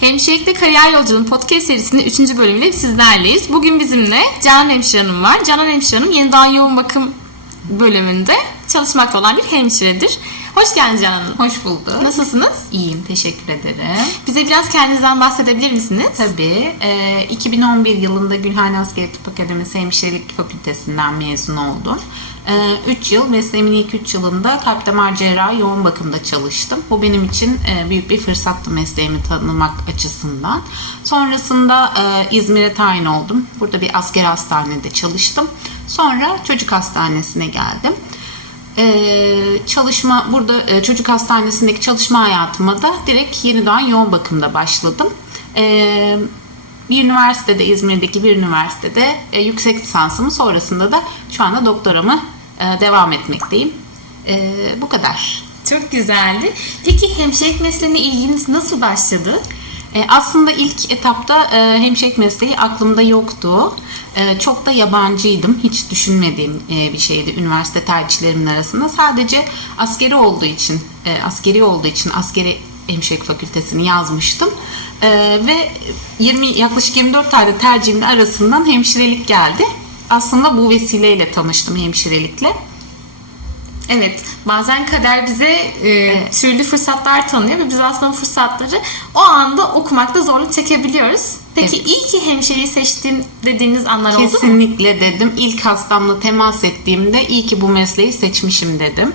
Hemşirelikte Kariyer Yolculuğun podcast serisinin 3. bölümüyle sizlerleyiz. Bugün bizimle Canan Hemşire Hanım var. Canan Hemşire Hanım Yeni Doğan Yoğun Bakım bölümünde çalışmakta olan bir hemşiredir. Hoş geldiniz Canan Hanım. Hoş bulduk. Nasılsınız? İyiyim, teşekkür ederim. Bize biraz kendinizden bahsedebilir misiniz? Tabii, e, 2011 yılında Gülhane Askeri Tıp Akademisi Hemşirelik Fakültesinden mezun oldum. 3 yıl, mesleğimin ilk 3 yılında kalp damar cerrahi yoğun bakımda çalıştım. Bu benim için e, büyük bir fırsattı mesleğimi tanımak açısından. Sonrasında e, İzmir'e tayin oldum. Burada bir asker hastanede çalıştım. Sonra çocuk hastanesine geldim. Ee, çalışma burada e, çocuk hastanesindeki çalışma hayatıma da direkt yeniden yoğun bakımda başladım. Ee, bir üniversitede İzmir'deki bir üniversitede e, yüksek lisansımı sonrasında da şu anda doktoramı e, devam etmekteyim. Ee, bu kadar. Çok güzeldi. Peki hemşirelik mesleğine ilginiz nasıl başladı? E, aslında ilk etapta e, hemşirelik mesleği aklımda yoktu. E, çok da yabancıydım. Hiç düşünmediğim e, bir şeydi üniversite tercihlerimin arasında. Sadece askeri olduğu için, e, askeri olduğu için askeri hemşirelik fakültesini yazmıştım. E, ve 20 yaklaşık 24 tane tercihimin arasından hemşirelik geldi. Aslında bu vesileyle tanıştım hemşirelikle. Evet, bazen kader bize e, türlü fırsatlar tanıyor ve biz aslında fırsatları o anda okumakta zorluk çekebiliyoruz. Peki Evet. iyi ki hemşireyi seçtim dediğiniz anlar oldu mu? Kesinlikle dedim. İlk hastamla temas ettiğimde iyi ki bu mesleği seçmişim dedim.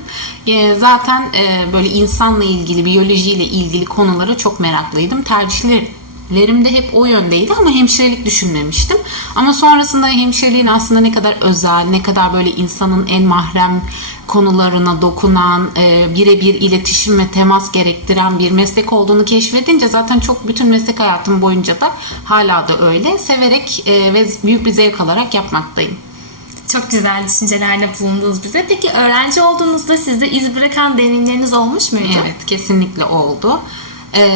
Ee, Zaten e, böyle insanla ilgili, biyolojiyle ilgili konulara çok meraklıydım. Tercihlerim de hep o yöndeydi ama hemşirelik düşünmemiştim. Ama sonrasında hemşireliğin aslında ne kadar özel, ne kadar böyle insanın en mahrem konularına dokunan, e, birebir iletişim ve temas gerektiren bir meslek olduğunu keşfedince zaten çok bütün meslek hayatım boyunca da hala da öyle severek e, ve büyük bir zevk alarak yapmaktayım. Çok güzel düşüncelerde bulundunuz bize. Peki öğrenci olduğunuzda sizde iz bırakan deneyimleriniz olmuş muydu? Evet, kesinlikle oldu. Ee,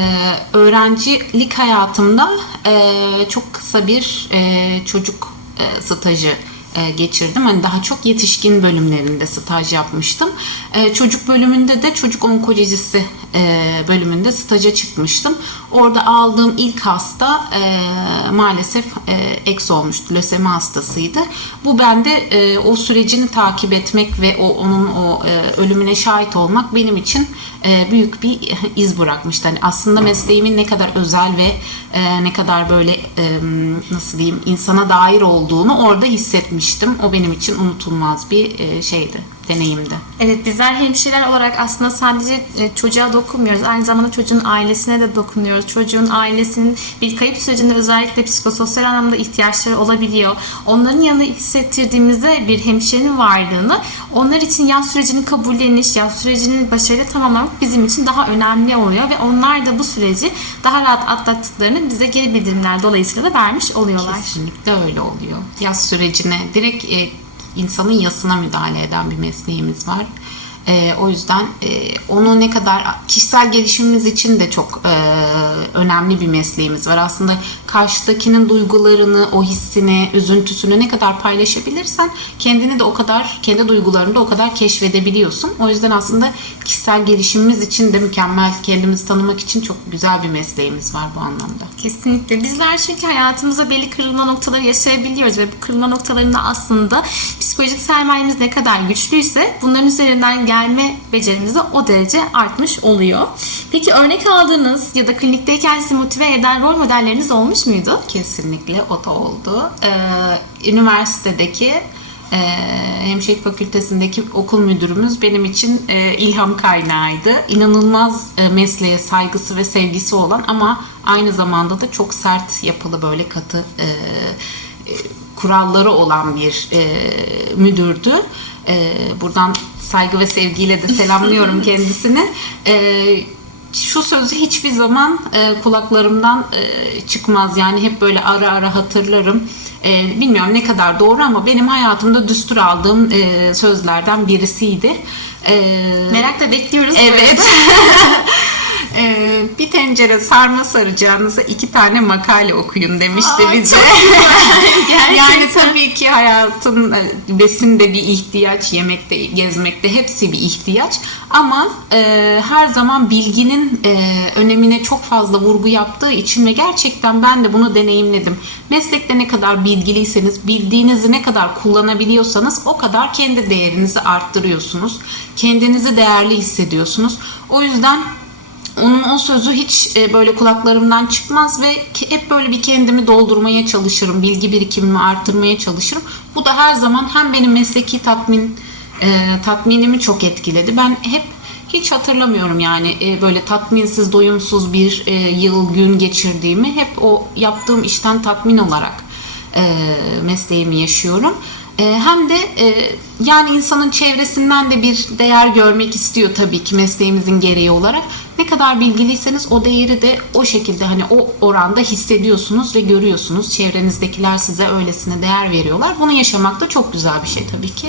öğrencilik hayatımda e, çok kısa bir e, çocuk e, stajı e, geçirdim. Hani daha çok yetişkin bölümlerinde staj yapmıştım. E, çocuk bölümünde de çocuk onkolojisi e, bölümünde staja çıkmıştım. Orada aldığım ilk hasta e, maalesef e, eks olmuştu. Lösemi hastasıydı. Bu bende e, o sürecini takip etmek ve o onun o e, ölümüne şahit olmak benim için e, büyük bir iz bırakmıştı. Hani aslında mesleğimin ne kadar özel ve e, ne kadar böyle e, nasıl diyeyim insana dair olduğunu orada hissetmiştim. O benim için unutulmaz bir e, şeydi, deneyimdi. Evet bizler hemşireler olarak aslında sadece e, çocuğa dokunmuyoruz. Aynı zamanda çocuğun ailesine de dokunuyoruz. Çocuğun ailesinin bir kayıp sürecinde özellikle psikososyal anlamda ihtiyaçları olabiliyor. Onların yanında hissettirdiğimizde bir hemşirenin varlığını onlar için yaz sürecini kabulleniş, yaz sürecini başarıyla tamamlamak bizim için daha önemli oluyor ve onlar da bu süreci daha rahat atlattıklarını bize geri bildirimler dolayısıyla da vermiş oluyorlar. Kesinlikle öyle oluyor. Yaz sürecine direkt e, insanın yasına müdahale eden bir mesleğimiz var. E, o yüzden e, onu ne kadar kişisel gelişimimiz için de çok e, önemli bir mesleğimiz var. Aslında karşıdakinin duygularını, o hissini, üzüntüsünü ne kadar paylaşabilirsen kendini de o kadar, kendi duygularını da o kadar keşfedebiliyorsun. O yüzden aslında kişisel gelişimimiz için de mükemmel, kendimizi tanımak için çok güzel bir mesleğimiz var bu anlamda. Kesinlikle. Bizler çünkü hayatımızda belli kırılma noktaları yaşayabiliyoruz ve bu kırılma noktalarında aslında psikolojik sermayemiz ne kadar güçlüyse bunların üzerinden gelme becerimiz de o derece artmış oluyor. Peki örnek aldığınız ya da klinikteyken sizi motive eden rol modelleriniz olmuş muydu? Kesinlikle o da oldu. Ee, üniversitedeki e, hemşirelik fakültesindeki okul müdürümüz benim için e, ilham kaynağıydı. İnanılmaz e, mesleğe saygısı ve sevgisi olan ama aynı zamanda da çok sert yapılı böyle katı e, e, kuralları olan bir müdürdü. Buradan saygı ve sevgiyle de selamlıyorum kendisini. E, şu sözü hiçbir zaman e, kulaklarımdan e, çıkmaz. Yani hep böyle ara ara hatırlarım. E, bilmiyorum ne kadar doğru ama benim hayatımda düstur aldığım e, sözlerden birisiydi. E, Merakla bekliyoruz. Evet. Tencere sarma saracağınıza iki tane makale okuyun demişti Aa, bize. yani tabii ki hayatın e, besin de bir ihtiyaç, yemekte, gezmekte hepsi bir ihtiyaç. Ama e, her zaman bilginin e, önemine çok fazla vurgu yaptığı için ve gerçekten ben de bunu deneyimledim. Meslekte ne kadar bilgiliyseniz, bildiğinizi ne kadar kullanabiliyorsanız o kadar kendi değerinizi arttırıyorsunuz. Kendinizi değerli hissediyorsunuz. O yüzden onun o sözü hiç e, böyle kulaklarımdan çıkmaz ve hep böyle bir kendimi doldurmaya çalışırım. Bilgi birikimimi arttırmaya çalışırım. Bu da her zaman hem benim mesleki tatmin e, tatminimi çok etkiledi. Ben hep hiç hatırlamıyorum yani e, böyle tatminsiz, doyumsuz bir e, yıl, gün geçirdiğimi. Hep o yaptığım işten tatmin olarak e, mesleğimi yaşıyorum. E, hem de e, yani insanın çevresinden de bir değer görmek istiyor tabii ki mesleğimizin gereği olarak. Ne kadar bilgiliyseniz o değeri de o şekilde hani o oranda hissediyorsunuz ve görüyorsunuz. Çevrenizdekiler size öylesine değer veriyorlar. Bunu yaşamak da çok güzel bir şey tabii ki.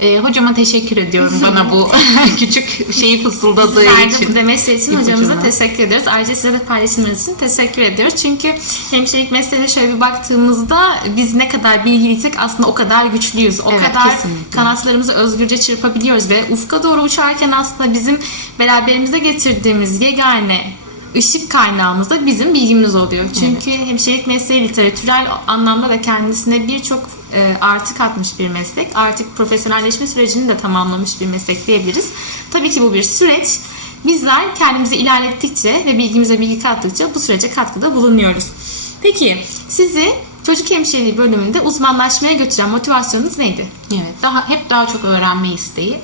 E, hocama teşekkür ediyorum bana bu küçük şeyi fısıldadığı Bizler de için. bu demeçler için İpucunu. hocamıza teşekkür ediyoruz. Ayrıca size de paylaşımlarınız için teşekkür ediyoruz. Çünkü hemşirelik mesleğine şöyle bir baktığımızda biz ne kadar bilgiliysek aslında o kadar güçlüyüz. O Evet, kadar kesinlikle. kanatlarımızı özgürce çırpabiliyoruz ve ufka doğru uçarken aslında bizim beraberimize getirdiğimiz yegane ışık kaynağımız da bizim bilgimiz oluyor. Çünkü hemşirelik mesleği literatürel anlamda da kendisine birçok e, artı katmış bir meslek. Artık profesyonelleşme sürecini de tamamlamış bir meslek diyebiliriz. Tabii ki bu bir süreç. Bizler kendimizi ilerlettikçe ve bilgimize bilgi kattıkça bu sürece katkıda bulunuyoruz. Peki sizi çocuk hemşireliği bölümünde uzmanlaşmaya götüren motivasyonunuz neydi? Evet, daha hep daha çok öğrenme isteği.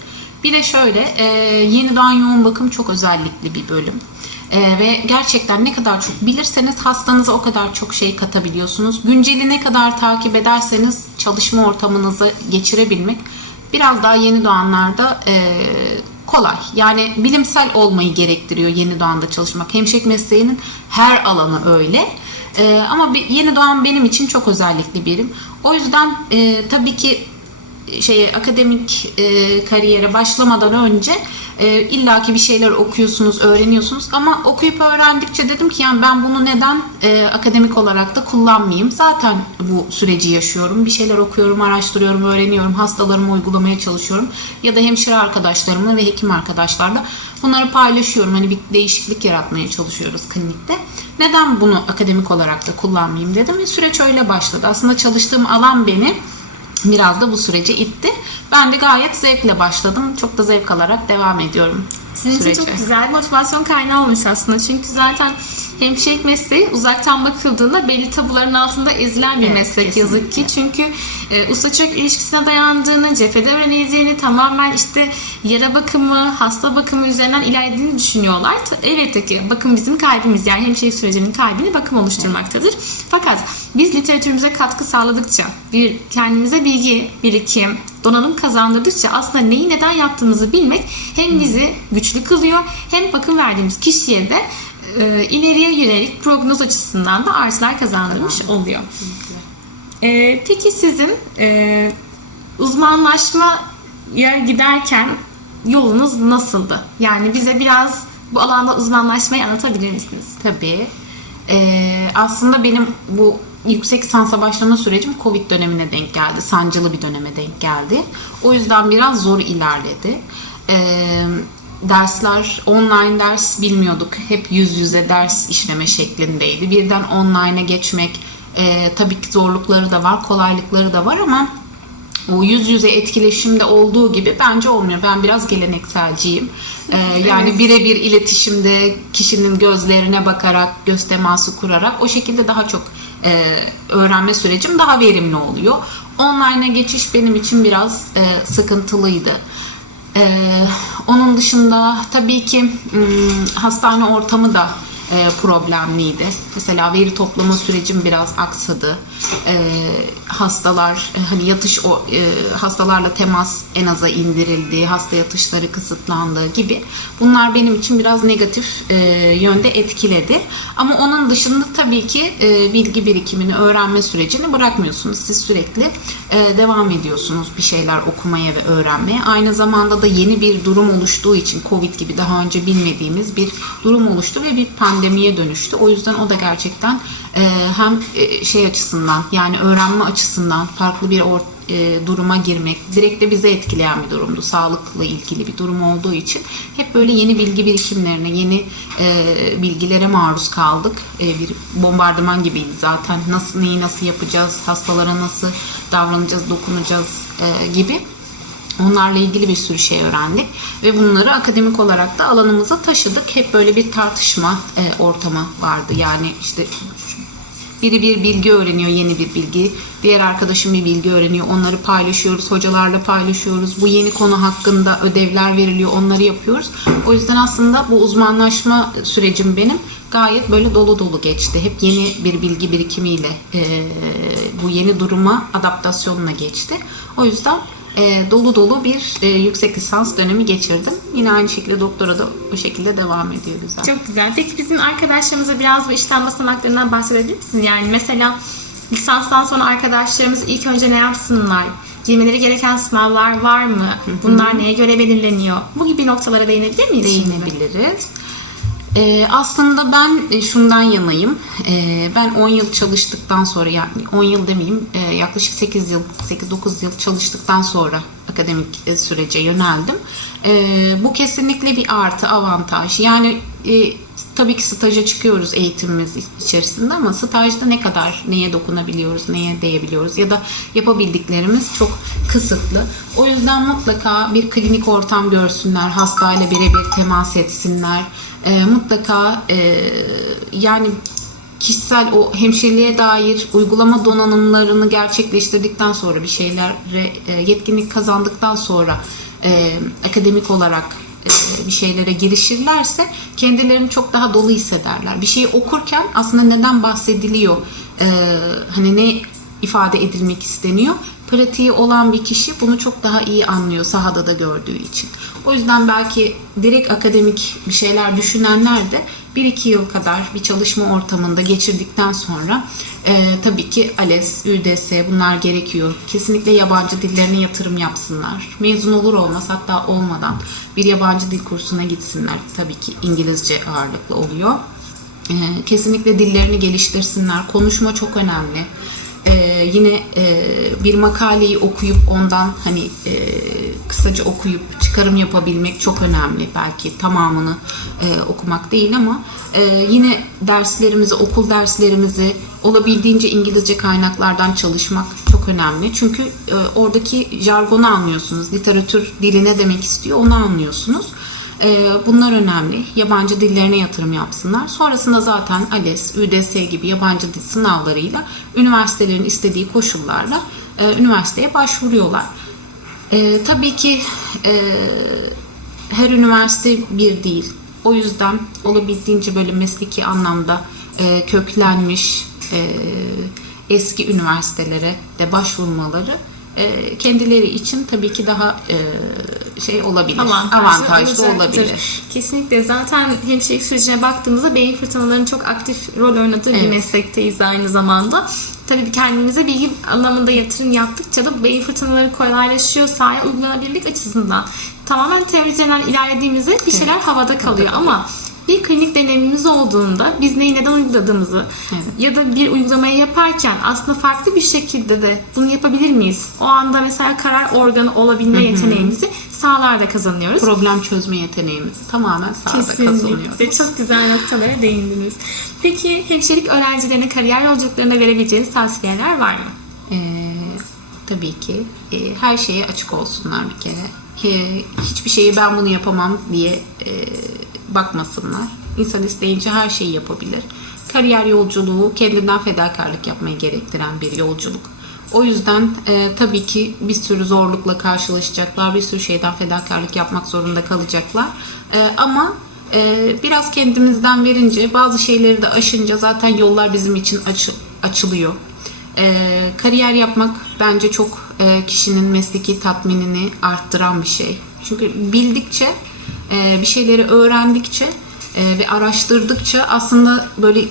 Bir de şöyle, e, yeni doğan yoğun bakım çok özellikli bir bölüm. E, ve gerçekten ne kadar çok bilirseniz hastanıza o kadar çok şey katabiliyorsunuz. Günceli ne kadar takip ederseniz çalışma ortamınızı geçirebilmek biraz daha yeni doğanlarda e, kolay. Yani bilimsel olmayı gerektiriyor yeni doğanda çalışmak. Hemşirelik mesleğinin her alanı öyle. E, ama bir, yeni doğan benim için çok özellikli birim. O yüzden e, tabii ki şeye akademik e, kariyere başlamadan önce e, illaki bir şeyler okuyorsunuz, öğreniyorsunuz ama okuyup öğrendikçe dedim ki yani ben bunu neden e, akademik olarak da kullanmayayım? Zaten bu süreci yaşıyorum. Bir şeyler okuyorum, araştırıyorum, öğreniyorum, hastalarımı uygulamaya çalışıyorum ya da hemşire arkadaşlarımla ve hekim arkadaşlarla bunları paylaşıyorum. Hani bir değişiklik yaratmaya çalışıyoruz klinikte. Neden bunu akademik olarak da kullanmayayım dedim ve süreç öyle başladı. Aslında çalıştığım alan beni biraz da bu sürece itti. Ben de gayet zevkle başladım. Çok da zevk alarak devam ediyorum. Sizin için sürece. çok güzel motivasyon kaynağı olmuş aslında. Çünkü zaten hemşirelik mesleği uzaktan bakıldığında belli tabuların altında ezilen bir Evet, meslek yazık ki. kesinlikle. Çünkü e, usta çırak ilişkisine dayandığını, cephede öğrenildiğini, tamamen işte yara bakımı, hasta bakımı üzerinden ilerlediğini düşünüyorlar. Elbette ki bakım bizim kalbimiz yani hemşirelik sürecinin kalbini bakım oluşturmaktadır. Fakat biz literatürümüze katkı sağladıkça, bir kendimize bilgi, birikim, donanım kazandırdıkça aslında neyi neden yaptığımızı bilmek hem bizi güçlü kılıyor hem bakım verdiğimiz kişiye de e, ileriye yönelik prognoz açısından da artılar kazandırmış oluyor. E, peki sizin e, uzmanlaşmaya giderken yolunuz nasıldı? Yani bize biraz bu alanda uzmanlaşmayı anlatabilir misiniz? Tabii. Ee, aslında benim bu yüksek lisansa başlama sürecim Covid dönemine denk geldi. Sancılı bir döneme denk geldi. O yüzden biraz zor ilerledi. Ee, dersler, online ders bilmiyorduk. Hep yüz yüze ders işleme şeklindeydi. Birden online'a geçmek e, tabii ki zorlukları da var, kolaylıkları da var ama o yüz yüze etkileşimde olduğu gibi bence olmuyor. Ben biraz gelenekselciyim. Ee, yani birebir iletişimde kişinin gözlerine bakarak, göz teması kurarak o şekilde daha çok e, öğrenme sürecim daha verimli oluyor. Online'a geçiş benim için biraz e, sıkıntılıydı. Ee, onun dışında tabii ki hastane ortamı da e, problemliydi. Mesela veri toplama sürecim biraz aksadı. E, hastalar e, hani yatış o e, hastalarla temas en aza indirildi, hasta yatışları kısıtlandı gibi. Bunlar benim için biraz negatif e, yönde etkiledi. Ama onun dışında tabii ki e, bilgi birikimini, öğrenme sürecini bırakmıyorsunuz. Siz sürekli e, devam ediyorsunuz bir şeyler okumaya ve öğrenmeye. Aynı zamanda da yeni bir durum oluştuğu için Covid gibi daha önce bilmediğimiz bir durum oluştu ve bir pandemiye dönüştü. O yüzden o da gerçekten e, hem e, şey açısından yani öğrenme açısından farklı bir or- e, duruma girmek direkt de bize etkileyen bir durumdu. Sağlıkla ilgili bir durum olduğu için hep böyle yeni bilgi birikimlerine, yeni e, bilgilere maruz kaldık. E, bir bombardıman gibiydi zaten. Nasıl neyi nasıl yapacağız, hastalara nasıl davranacağız, dokunacağız e, gibi. Onlarla ilgili bir sürü şey öğrendik ve bunları akademik olarak da alanımıza taşıdık. Hep böyle bir tartışma e, ortamı vardı. Yani işte biri bir bilgi öğreniyor, yeni bir bilgi. Diğer arkadaşım bir bilgi öğreniyor. Onları paylaşıyoruz, hocalarla paylaşıyoruz. Bu yeni konu hakkında ödevler veriliyor, onları yapıyoruz. O yüzden aslında bu uzmanlaşma sürecim benim gayet böyle dolu dolu geçti. Hep yeni bir bilgi birikimiyle e, bu yeni duruma adaptasyonla geçti. O yüzden e, dolu dolu bir e, yüksek lisans dönemi geçirdim. Yine aynı şekilde doktora da o şekilde devam ediyor güzel. Çok güzel. Peki bizim arkadaşlarımıza biraz bu işlem basamaklarından bahsedebilir misin? Yani mesela lisanstan sonra arkadaşlarımız ilk önce ne yapsınlar? Girmeleri gereken sınavlar var mı? Bunlar neye göre belirleniyor? Bu gibi noktalara değinebilir miyiz? şimdi? Ee, aslında ben e, şundan yanayım. Ee, ben 10 yıl çalıştıktan sonra yani 10 yıl demeyeyim e, yaklaşık 8 yıl 8-9 yıl çalıştıktan sonra akademik e, sürece yöneldim. Ee, bu kesinlikle bir artı avantaj. Yani e, tabii ki staja çıkıyoruz eğitimimiz içerisinde ama stajda ne kadar neye dokunabiliyoruz, neye değebiliyoruz ya da yapabildiklerimiz çok kısıtlı. O yüzden mutlaka bir klinik ortam görsünler, hastayla birebir temas etsinler. Ee, mutlaka e, yani kişisel o hemşireliğe dair uygulama donanımlarını gerçekleştirdikten sonra bir şeylere e, yetkinlik kazandıktan sonra e, akademik olarak e, bir şeylere girişirlerse kendilerini çok daha dolu hissederler. Bir şeyi okurken aslında neden bahsediliyor, e, hani ne ifade edilmek isteniyor. Pratiği olan bir kişi bunu çok daha iyi anlıyor sahada da gördüğü için. O yüzden belki direkt akademik bir şeyler düşünenler de 1-2 yıl kadar bir çalışma ortamında geçirdikten sonra e, tabii ki ALES, ÜDS bunlar gerekiyor. Kesinlikle yabancı dillerine yatırım yapsınlar. Mezun olur olmaz hatta olmadan bir yabancı dil kursuna gitsinler. Tabii ki İngilizce ağırlıklı oluyor. E, kesinlikle dillerini geliştirsinler. Konuşma çok önemli. Ee, yine e, bir makaleyi okuyup ondan hani e, kısaca okuyup çıkarım yapabilmek çok önemli. Belki tamamını e, okumak değil ama e, yine derslerimizi, okul derslerimizi olabildiğince İngilizce kaynaklardan çalışmak çok önemli. Çünkü e, oradaki jargonu anlıyorsunuz. Literatür dili ne demek istiyor onu anlıyorsunuz. Ee, Bunlar önemli. Yabancı dillerine yatırım yapsınlar. Sonrasında zaten ALES, ÜDS gibi yabancı dil sınavlarıyla üniversitelerin istediği koşullarla e, üniversiteye başvuruyorlar. Ee, tabii ki e, her üniversite bir değil. O yüzden olabildiğince böyle mesleki anlamda e, köklenmiş e, eski üniversitelere de başvurmaları e, kendileri için tabii ki daha e, şey olabilir, avantajlı, olacaktır. olabilir. Kesinlikle. Zaten hemşirelik sürecine baktığımızda beyin fırtınalarının çok aktif rol oynadığı bir Evet. meslekteyiz aynı zamanda. Tabii kendimize bilgi anlamında yatırım yaptıkça da beyin fırtınaları kolaylaşıyor sahaya uygulanabilmek açısından. Tamamen teori üzerinden ilerlediğimizde bir şeyler havada kalıyor ama bir klinik deneyimimiz olduğunda biz neyi neden uyguladığımızı Evet. ya da bir uygulamayı yaparken aslında farklı bir şekilde de bunu yapabilir miyiz? O anda mesela karar organı olabilme yeteneğimizi sahalarda kazanıyoruz. Problem çözme yeteneğimizi tamamen sahada kazanıyoruz. Çok güzel noktalara değindiniz. Peki hemşirelik öğrencilerine kariyer yolculuklarına verebileceğiniz tavsiyeler var mı? Ee, tabii ki e, her şeye açık olsunlar bir kere. E, hiçbir şeyi ben bunu yapamam diye e, bakmasınlar. İnsan isteyince her şeyi yapabilir. Kariyer yolculuğu kendinden fedakarlık yapmayı gerektiren bir yolculuk. O yüzden e, tabii ki bir sürü zorlukla karşılaşacaklar, bir sürü şeyden fedakarlık yapmak zorunda kalacaklar. E, ama Ee, biraz kendimizden verince bazı şeyleri de aşınca zaten yollar bizim için açı- açılıyor. Ee, kariyer yapmak bence çok e, kişinin mesleki tatminini arttıran bir şey. Çünkü bildikçe, e, bir şeyleri öğrendikçe e, ve araştırdıkça aslında böyle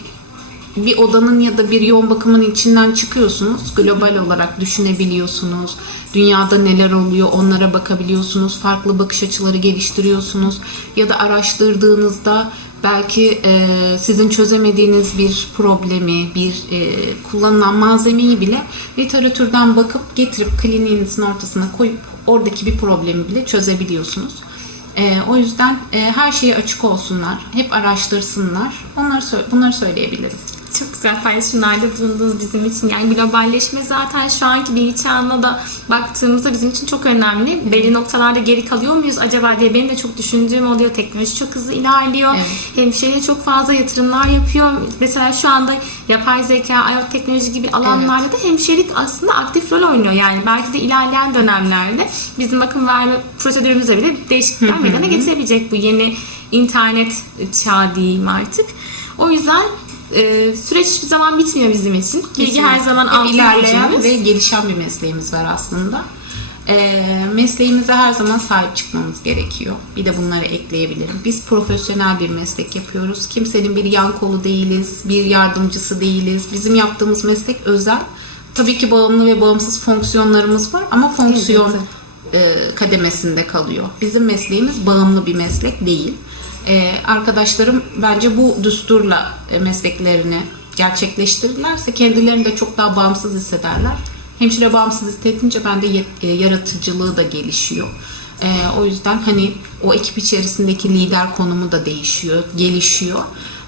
bir odanın ya da bir yoğun bakımın içinden çıkıyorsunuz. Global olarak düşünebiliyorsunuz. Dünyada neler oluyor onlara bakabiliyorsunuz. Farklı bakış açıları geliştiriyorsunuz. Ya da araştırdığınızda belki e, sizin çözemediğiniz bir problemi, bir e, kullanılan malzemeyi bile literatürden bakıp getirip kliniğinizin ortasına koyup oradaki bir problemi bile çözebiliyorsunuz. E, o yüzden e, her şeye açık olsunlar, hep araştırsınlar. Onları bunları söyleyebilirim. Çok güzel paylaşımlarda bulundunuz bizim için. Yani globalleşme zaten şu anki bilgi çağına da baktığımızda bizim için çok önemli. Belli noktalarda geri kalıyor muyuz acaba diye benim de çok düşündüğüm oluyor. Teknoloji çok hızlı ilerliyor. Evet. Hemşireye çok fazla yatırımlar yapıyor. Mesela şu anda yapay zeka, IoT teknoloji gibi alanlarda da hemşirelik aslında aktif rol oynuyor. Yani belki de ilerleyen dönemlerde bizim bakım verme prosedürümüzde bile değişiklikler meydana getirebilecek bu yeni internet çağı diyeyim artık. O yüzden e, süreç hiçbir zaman bitmiyor bizim için. Bilgi her zaman ilerleyen ve gelişen bir mesleğimiz var aslında. Ee, mesleğimize her zaman sahip çıkmamız gerekiyor. Bir de bunları ekleyebilirim. Biz profesyonel bir meslek yapıyoruz. Kimsenin bir yan kolu değiliz, bir yardımcısı değiliz. Bizim yaptığımız meslek özel. Tabii ki bağımlı ve bağımsız fonksiyonlarımız var ama fonksiyon e, kademesinde kalıyor. Bizim mesleğimiz bağımlı bir meslek değil. Ee, arkadaşlarım bence bu düsturla e, mesleklerini gerçekleştirirlerse kendilerini de çok daha bağımsız hissederler. Hemşire bağımsız hissedince bende yet- e, yaratıcılığı da gelişiyor. Ee, o yüzden hani o ekip içerisindeki lider konumu da değişiyor, gelişiyor.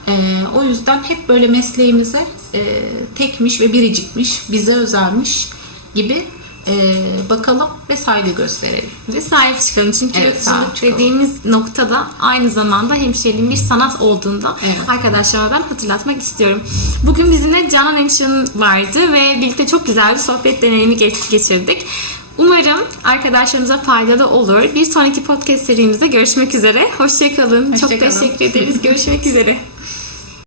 Ee, o yüzden hep böyle mesleğimize e, tekmiş ve biricikmiş, bize özelmiş gibi e, bakalım ve saygı gösterelim. ve sahip çıkalım. Çünkü Evet, çıkalım. dediğimiz noktada aynı zamanda hemşireliğin bir sanat olduğunda Evet. arkadaşlarıma ben hatırlatmak istiyorum. Bugün bizimle Canan Hemşire'nin vardı ve birlikte çok güzel bir sohbet deneyimi geç- geçirdik. Umarım arkadaşlarımıza faydalı olur. Bir sonraki podcast serimizde görüşmek üzere. Hoşçakalın. Çok Hoşça kalın. teşekkür ederiz. Görüşmek üzere.